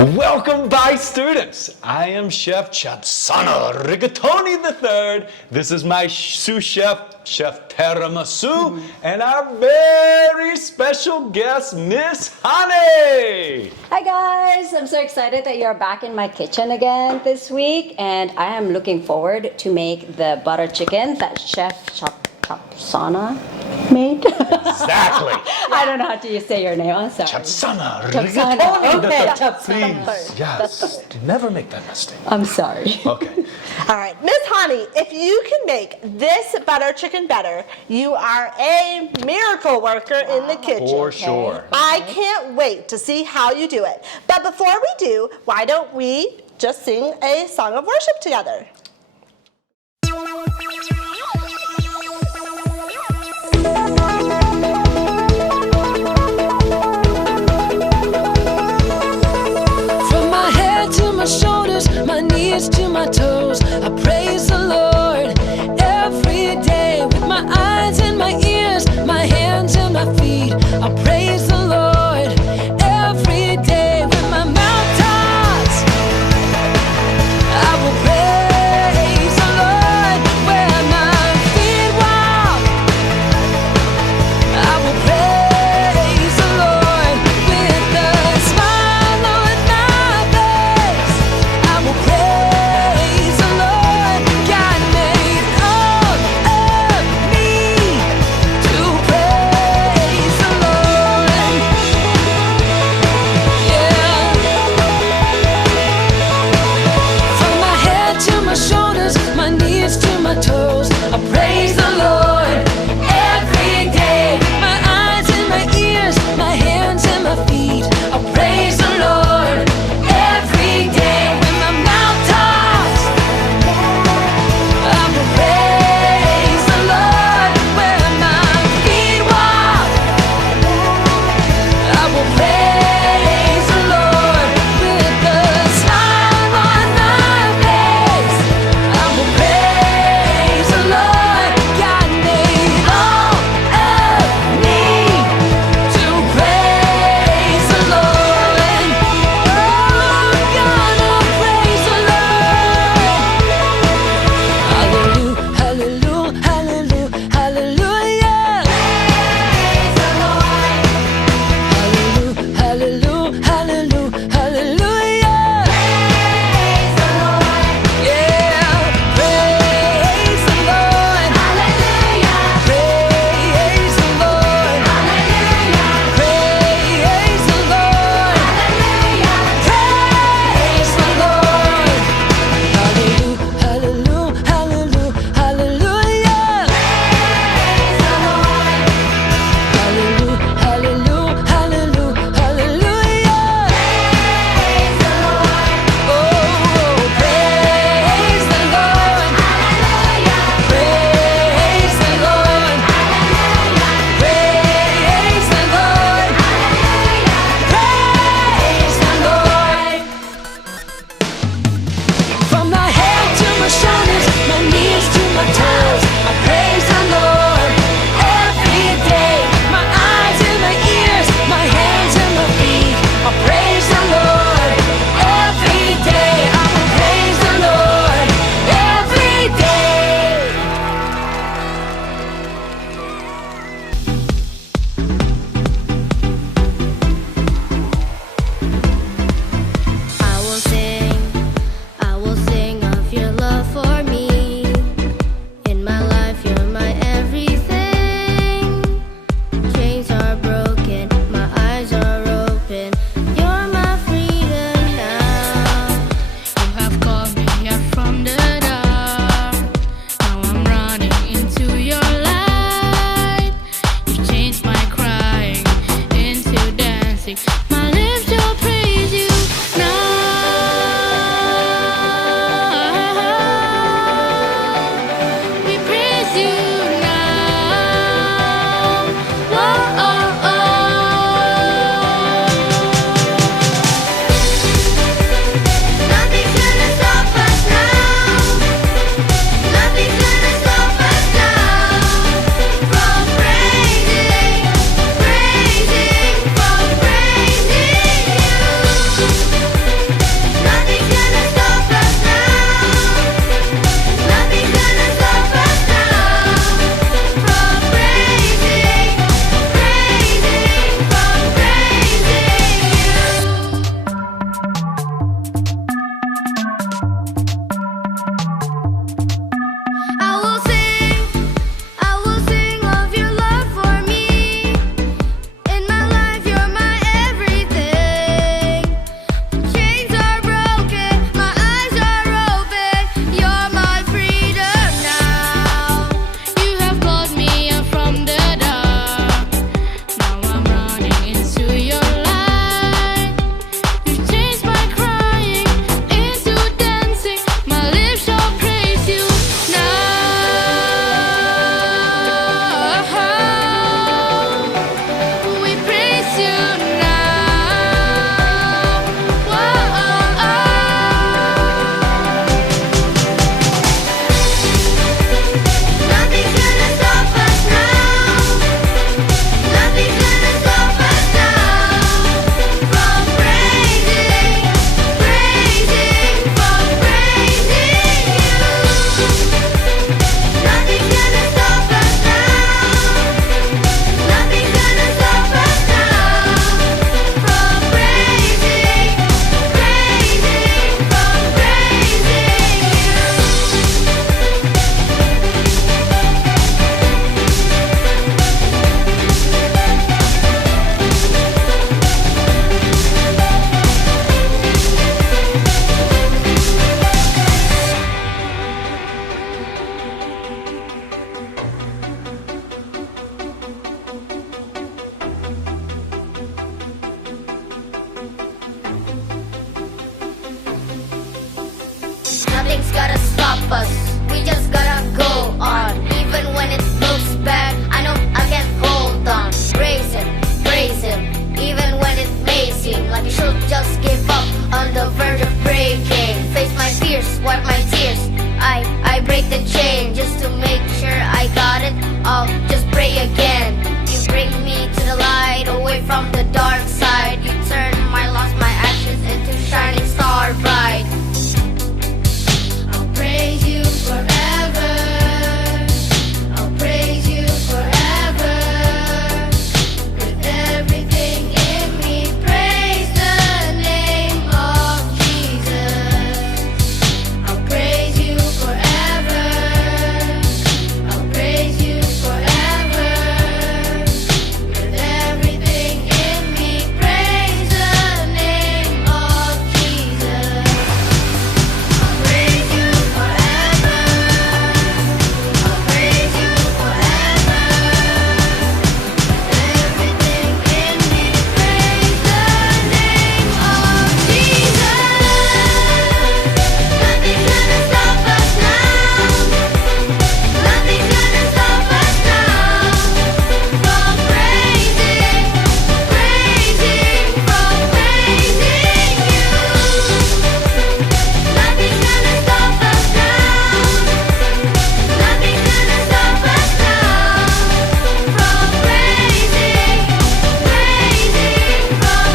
Welcome back, students. I am Chef Chapsana Rigatoni III. This is my sous chef, Chef Tiramisu, and our very special guest, Ms Hani. Hi guys, I'm so excited that you're back in my kitchen again this week, and I am looking forward to make the butter chicken that Chef Chapsana made. Exactly. I don't know how to say your name. I'm sorry. Chapsana Chapsana. Rigatoni Okay, III. Chapsana. Please, yes. Never make that mistake. I'm sorry. Okay. All right, Ms Hani, if you can make this butter chicken better, you are a miracle worker in the kitchen. For sure. I can't wait to see how you do it. But before we do, why don't we just sing a song of worship together? From my head to my shoulders, my knees to my toes, I praise the Lord every day with my eyes and my ears, my hands and my feet. I praise the Lord every day with my mouth talks. I will praise the Lord where my feet walk. I will praise the Lord with a smile on my face. I will praise the Lord. God made all of me to praise the Lord. Yeah. From my head to my shoulders, my knees to my toes, I praise the Lord every day. With my eyes and my ears, my hands and my feet, I praise the Lord every day. When my mouth talks, I will praise the Lord. Where my feet walk, I will praise the Lord with a smile on my face. I will praise the Lord. God made all of me to praise the Lord. Oh, I'm gonna praise the Lord. Hallelujah, hallelujah, hallelujah, hallelujah. Praise the Lord. Hallelujah, hallelujah, hallelujah, hallelujah. Praise the Lord. Yeah, praise the Lord. Hallelujah. Praise the Lord. Hallelujah. Praise the Lord. Hallelujah. Praise the Lord. Hallelujah, hallelujah, hallelujah, hallelujah. Praise Nothing's gotta stop us. We just gotta go on. Even when it looks bad, I know I can hold on. Praise him, even when it may seem like I should just give up on the verge of breaking. Face my fears, wipe my tears. I break the chain just to make sure I got it. I'll just pray again. You bring me to the light, away from the dark side. You turn my loss, my ashes into shining star bright. I'll praise you forever. I'll praise you forever. With everything in me, praise the name of Jesus. I'll praise you forever. I'll praise you forever. With everything in me, praise the name of Jesus. I'll praise you forever. I'll praise you forever. With everything in me, praise the name of Jesus. Nothing's gonna stop us now. Nothing's gonna stop us now from praising, from praising you. Nothing's gonna stop us now. Nothing's gonna stop us now from praising, from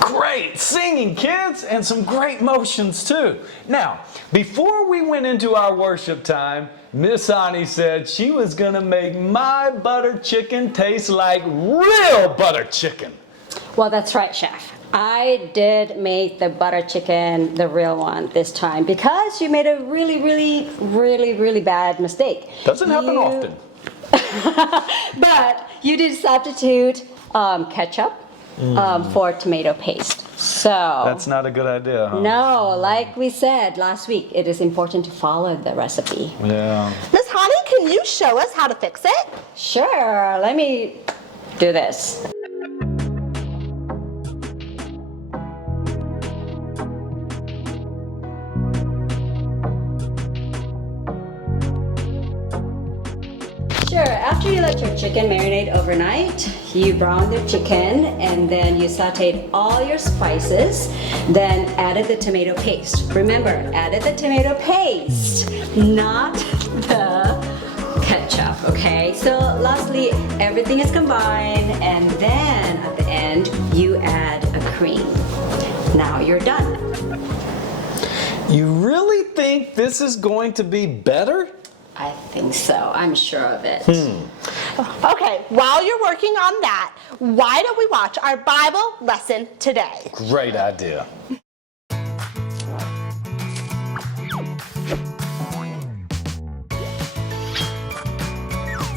Great singing, kids, and some great motions too. Now, before we went into our worship time, Ms Hani said she was gonna make my butter chicken taste like real butter chicken. Well, that's right, Chef. I did make the butter chicken, the real one, this time because you made a really bad mistake. Doesn't happen often. But you did substitute ketchup for tomato paste. So That's not a good idea, huh? no, like we said last week, it is important to follow the recipe. Yeah. Ms. Hani, can you show us how to fix it? Sure, let me do this. Sure, after you let your chicken marinate overnight, you brown the chicken and then you sauteed all your spices, then added the tomato paste. Remember, added the tomato paste, not the ketchup, okay? So lastly, everything is combined and then at the end, you add a cream. Now you're done. You really think this is going to be better? I think so, I'm sure of it. Okay, while you're working on that, why don't we watch our Bible lesson today? Great idea.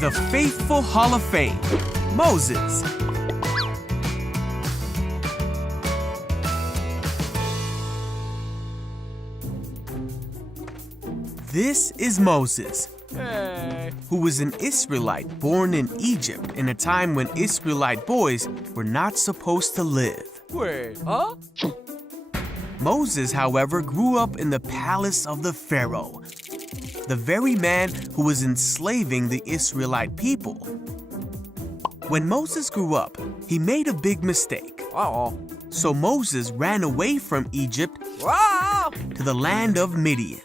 The Faithful Hall of Fame, Moses. This is Moses, who was an Israelite born in Egypt in a time when Israelite boys were not supposed to live. Wait, huh? Moses, however, grew up in the palace of the Pharaoh, the very man who was enslaving the Israelite people. When Moses grew up, he made a big mistake. Uh-oh. So Moses ran away from Egypt Wow! to the land of Midian.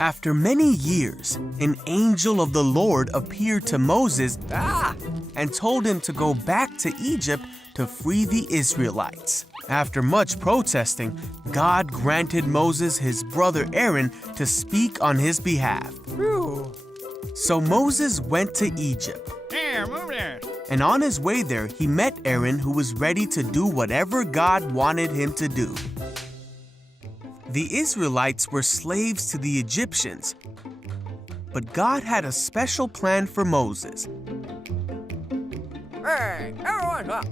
After many years, an angel of the Lord appeared to Moses and told him to go back to Egypt to free the Israelites. After much protesting, God granted Moses his brother Aaron to speak on his behalf. So Moses went to Egypt. And on his way there, he met Aaron, who was ready to do whatever God wanted him to do. The Israelites were slaves to the Egyptians, but God had a special plan for Moses. Hey, everyone!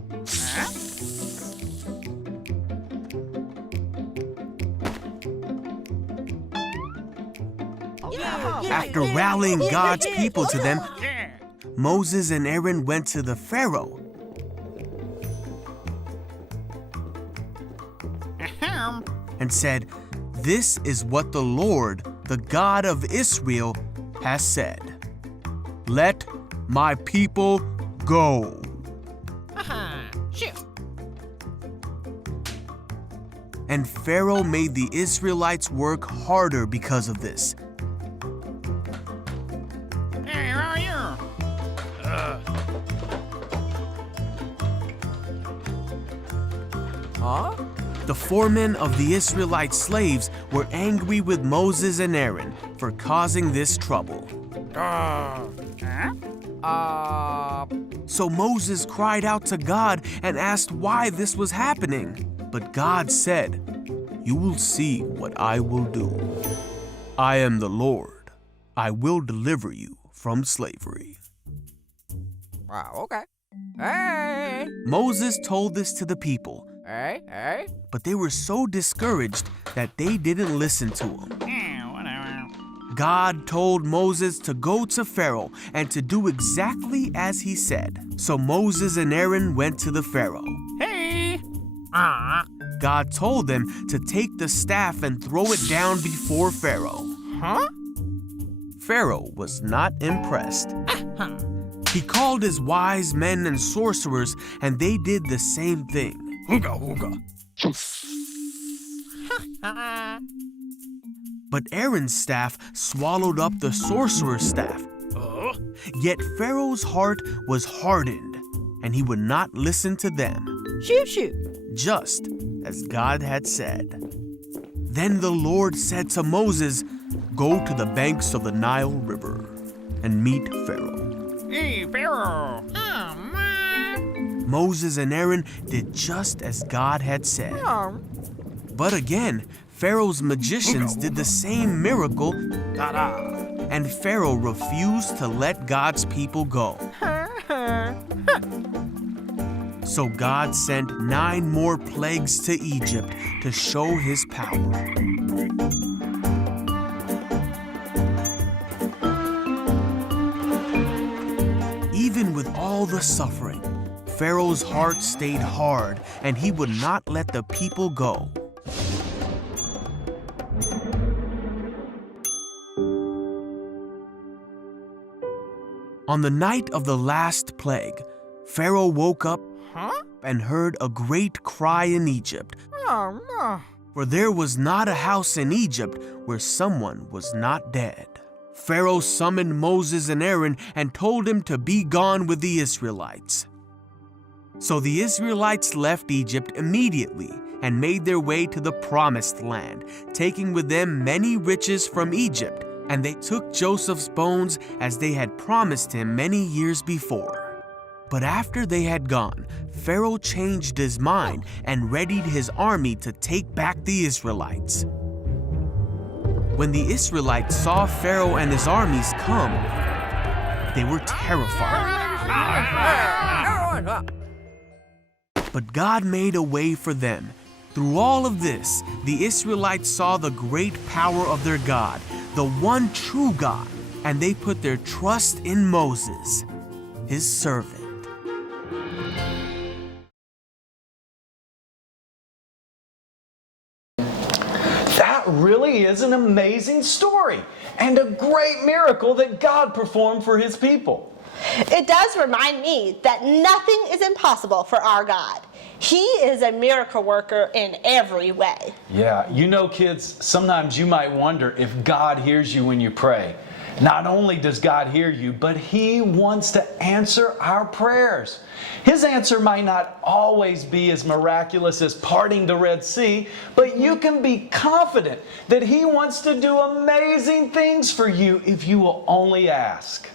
After rallying God's people to them, Moses and Aaron went to the Pharaoh. And said, "This is what the Lord, the God of Israel, has said. Let my people go." And Pharaoh made the Israelites work harder because of this. The foremen of the Israelite slaves were angry with Moses and Aaron for causing this trouble. So Moses cried out to God and asked why this was happening. But God said, "You will see what I will do. I am the Lord. I will deliver you from slavery." Wow, okay. Hey! Moses told this to the people, Hey! but they were so discouraged that they didn't listen to him. God told Moses to go to Pharaoh and to do exactly as he said. So Moses and Aaron went to the Pharaoh. Hey! God told them to take the staff and throw it down before Pharaoh. Huh? Pharaoh was not impressed. He called his wise men and sorcerers, and they did the same thing. But Aaron's staff swallowed up the sorcerer's staff. Yet Pharaoh's heart was hardened, and he would not listen to them, Shoot. just as God had said. Then the Lord said to Moses, "Go to the banks of the Nile River and meet Pharaoh." Hey, Pharaoh! Moses and Aaron did just as God had said. But again, Pharaoh's magicians did the same miracle, and Pharaoh refused to let God's people go. So God sent 9 more plagues to Egypt to show his power. Even with all the suffering, Pharaoh's heart stayed hard, and he would not let the people go. On the night of the last plague, Pharaoh woke up and heard a great cry in Egypt. For there was not a house in Egypt where someone was not dead. Pharaoh summoned Moses and Aaron and told him to be gone with the Israelites. So the Israelites left Egypt immediately and made their way to the Promised Land, taking with them many riches from Egypt, and they took Joseph's bones as they had promised him many years before. But after they had gone, Pharaoh changed his mind and readied his army to take back the Israelites. When the Israelites saw Pharaoh and his armies come, they were terrified. But God made a way for them. Through all of this, the Israelites saw the great power of their God, the one true God, and they put their trust in Moses, his servant. That really is an amazing story and a great miracle that God performed for his people. It does remind me that nothing is impossible for our God. He is a miracle worker in every way. Yeah, you know, kids, sometimes you might wonder if God hears you when you pray. Not only does God hear you, but he wants to answer our prayers. His answer might not always be as miraculous as parting the Red Sea, but you can be confident that he wants to do amazing things for you if you will only ask.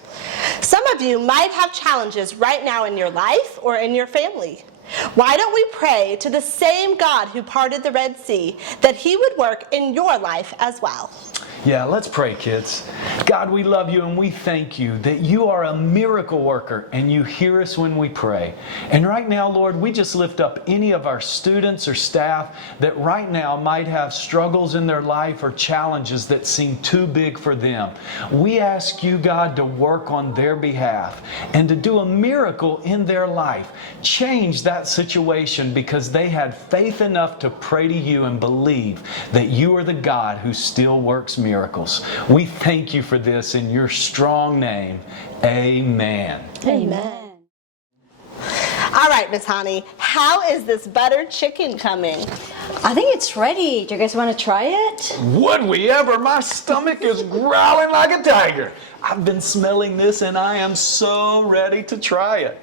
Some of you might have challenges right now in your life or in your family. Why don't we pray to the same God who parted the Red Sea that he would work in your life as well? Yeah, let's pray, kids. God, we love you and we thank you that you are a miracle worker and you hear us when we pray. And right now, Lord, we just lift up any of our students or staff that right now might have struggles in their life or challenges that seem too big for them. We ask you, God, to work on their behalf and to do a miracle in their life. Change that situation because they had faith enough to pray to you and believe that you are the God who still works miracles. We thank you for this in your strong name. Amen. Amen. All right, Ms. Hani, how is this buttered chicken coming? I think it's ready. Do you guys want to try it? Would we ever? My stomach is growling like a tiger. I've been smelling this and I am so ready to try it.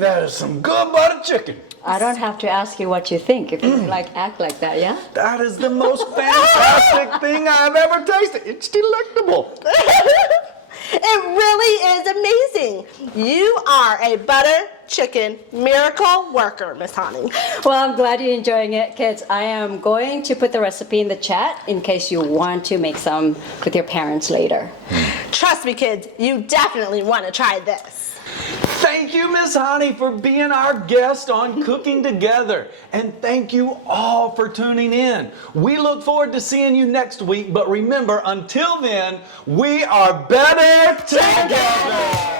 That is some good buttered chicken. I don't have to ask you what you think if you act like that, yeah? That is the most fantastic thing I've ever tasted. It's delectable. It really is amazing. You are a butter chicken miracle worker, Ms. Hani. Well, I'm glad you're enjoying it, kids. I am going to put the recipe in the chat in case you want to make some with your parents later. Trust me, kids, you definitely want to try this. Thank you, Ms. Hani, for being our guest on Cooking Together. And thank you all for tuning in. We look forward to seeing you next week. But remember, until then, we are better together.